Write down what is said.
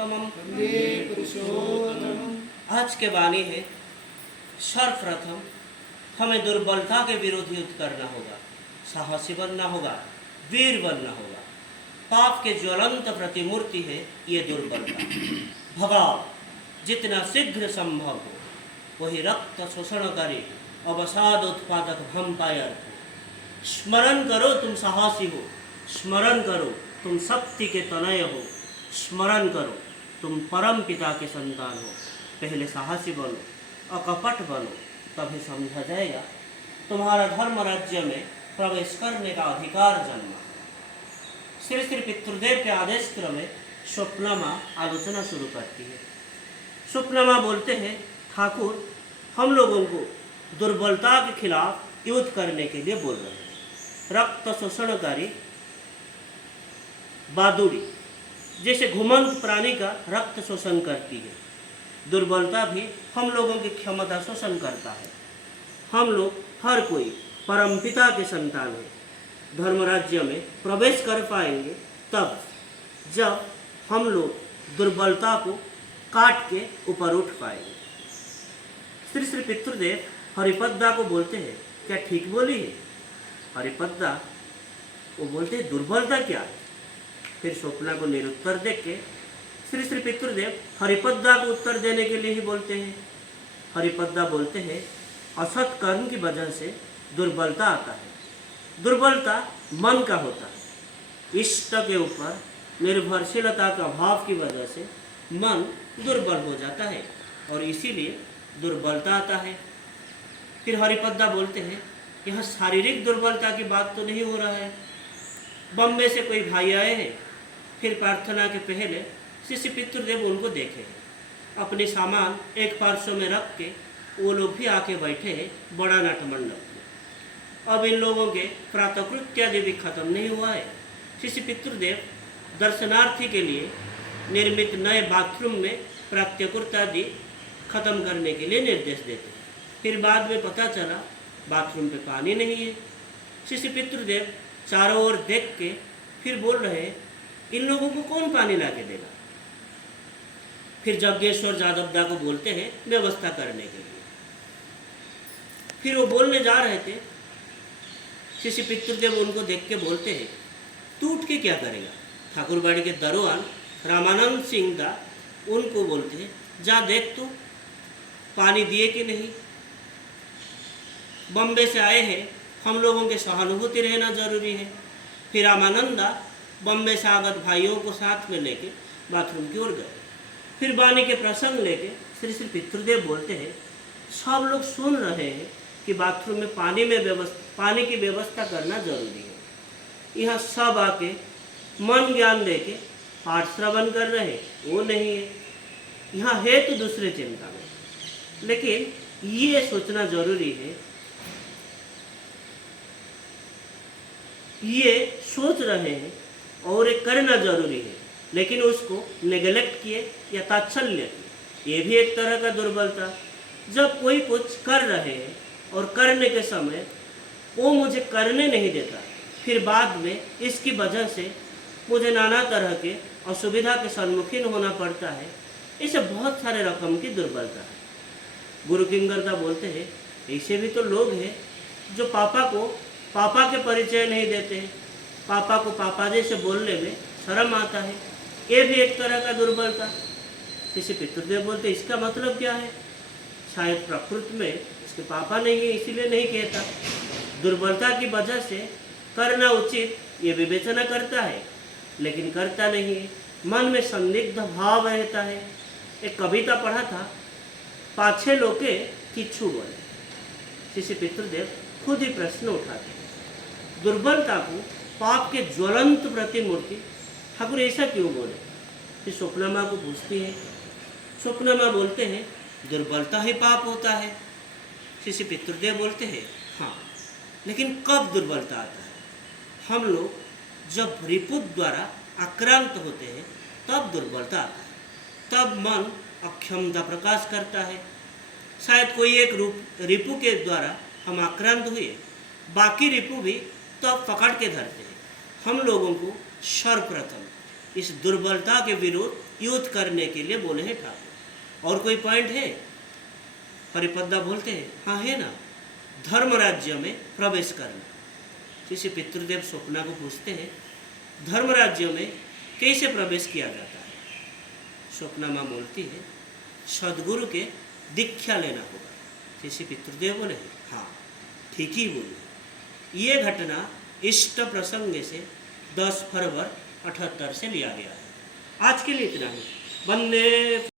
पुरुषोत्तमम्। वन्दे पुरुषोत्तमम्। आज के वाणी है, सर्वप्रथम हमें दुर्बलता के विरुद्ध युद्ध करना होगा, साहसी बनना होगा, वीर बनना होगा। पाप के ज्वलंत प्रतिमूर्ति है ये दुर्बलता। भगाओ जितना शीघ्र संभव हो वही रक्त शोषणकारी अवसाद उत्पादक वैम्पायर को। स्मरण करो तुम साहसी हो, स्मरण करो तुम शक्ति के तनय हो, स्मरण करो तुम परम पिता के संतान हो। पहले साहसी बनो, अकपट बनो, तभी समझा जाएगा तुम्हारा धर्म राज्य में प्रवेश करने का अधिकार जन्मा। श्री श्री पितृदेव के आदेश क्रम में स्वप्नमा आलोचना शुरू करती है। स्वप्नमा बोलते हैं, ठाकुर हम लोगों को दुर्बलता के खिलाफ युद्ध करने के लिए बोल रहे हैं। रक्त शोषणकारी बादुड़ी जैसे घुमंत प्राणी का रक्त शोषण करती है, दुर्बलता भी हम लोगों की क्षमता शोषण करता है। हम लोग हर कोई परमपिता के संतान है। धर्म राज्य में प्रवेश कर पाएंगे तब जब हम लोग दुर्बलता को काट के ऊपर उठ पाएंगे। श्री श्री पितृदेव हरिपद्दा को बोलते हैं, क्या ठीक बोली है? हरिपद्दा वो बोलते हैं, दुर्बलता क्या है? फिर स्वप्ना को निरुत्तर देख के श्री श्री पितृदेव हरिपद्दा को उत्तर देने के लिए ही बोलते हैं। हरिपद्दा बोलते हैं, असत कर्म की वजह से दुर्बलता आता है। दुर्बलता मन का होता है। इष्ट के ऊपर निर्भरशीलता का भाव की वजह से मन दुर्बल हो जाता है और इसीलिए दुर्बलता आता है। फिर हरिपद्दा बोलते हैं, यहाँ शारीरिक दुर्बलता की बात तो नहीं हो रहा है। बम्बे से कोई भाई आए हैं, फिर प्रार्थना के पहले शिष्य पितृदेव उनको देखे हैं, अपने सामान एक पार्श्व में रख के वो लोग भी आके बैठे हैं बड़ा नाट मंडप में। अब इन लोगों के प्रातःकृत्यादि भी खत्म नहीं हुआ है। शिष्य पितृदेव दर्शनार्थी के लिए निर्मित नए बाथरूम में प्रात्यकृत्यादि खत्म करने के लिए निर्देश देते हैं। फिर बाद में पता चला बाथरूम पे पानी नहीं है। शिष्य पितृदेव चारों ओर देख के फिर बोल रहे हैं, इन लोगों को कौन पानी ला के देगा? फिर जग्गेश्वर जादवदा को बोलते हैं व्यवस्था करने के लिए। फिर वो बोलने जा रहे थे, शिष्य पितृदेव उनको देख के बोलते हैं, तू उठ के क्या करेगा? ठाकुरबाड़ी के दरवान रामानंद सिंह दा उनको बोलते हैं, जा देख तू पानी दिए कि नहीं। बम्बे से आए हैं, हम लोगों के सहानुभूति रहना जरूरी है। फिर रामानंदा बम्बे से आगत भाइयों को साथ में लेके बाथरूम की ओर गए। फिर वाणी के प्रसंग लेके श्री श्री पितृदेव बोलते हैं, सब लोग सुन रहे हैं कि बाथरूम में पानी की व्यवस्था करना जरूरी है। यहाँ सब आके मन ज्ञान देके पाठ श्रवण कर रहे हैं, वो नहीं है। यहाँ है तो दूसरे चिंता में, लेकिन ये सोचना जरूरी है, ये सोच रहे हैं और ये करना जरूरी है, लेकिन उसको नेग्लेक्ट किए या तात्सल्य किए, ये भी एक तरह का दुर्बलता। जब कोई कुछ कर रहे हैं और करने के समय वो मुझे करने नहीं देता, फिर बाद में इसकी वजह से मुझे नाना तरह के असुविधा के सम्मुखीन होना पड़ता है, इसे बहुत सारे रकम की दुर्बलता है। गुरु किंगरदा बोलते हैं, ऐसे भी तो लोग हैं जो पापा को पापा के परिचय नहीं देते हैं, पापा को पापा जैसे बोलने में शर्म आता है, ये भी एक तरह का दुर्बलता। किसी पितृदेव बोलते, इसका मतलब क्या है? शायद प्रकृति में इसके पापा नहीं है इसीलिए नहीं कहता। दुर्बलता की वजह से करना उचित ये विवेचना करता है, लेकिन करता नहीं है। मन में संदिग्ध भाव रहता है। एक कविता पढ़ा था, पाछे लोके किच्छु बोले। किसी पितृदेव खुद ही प्रश्न उठाते हैं, दुर्बलता को पाप के ज्वलंत प्रतिमूर्ति ठाकुर ऐसा क्यों बोले? फिर स्वप्नमा को पूछती है। स्वप्नमा बोलते हैं, दुर्बलता ही पाप होता है। किसी पितृदेव बोलते हैं, हाँ, लेकिन कब दुर्बलता आता है? हम लोग जब रिपु द्वारा आक्रांत होते हैं तब दुर्बलता आता है, तब मन अक्षमता प्रकाश करता है। शायद कोई एक रिपु के द्वारा हम आक्रांत हुए, बाकी रिपु भी तब पकड़ के धरते हैं। हम लोगों को सर्वप्रथम इस दुर्बलता के विरुद्ध युद्ध करने के लिए बोले हैं ठाकुर। और कोई पॉइंट है? हरिपद्दा बोलते हैं हाँ है ना, धर्म राज्य में प्रवेश करना। जैसे पितृदेव स्वप्ना को पूछते हैं धर्म राज्य में कैसे प्रवेश किया जाता है? स्वप्ना माँ बोलती है सदगुरु के दीक्षा लेना होगा। जैसे पितृदेव बोले हाँ ठीक ही बोले। ये घटना इष्ट प्रसंग से 10 फरवरी 78 से लिया गया है। आज के लिए इतना ही। वंदे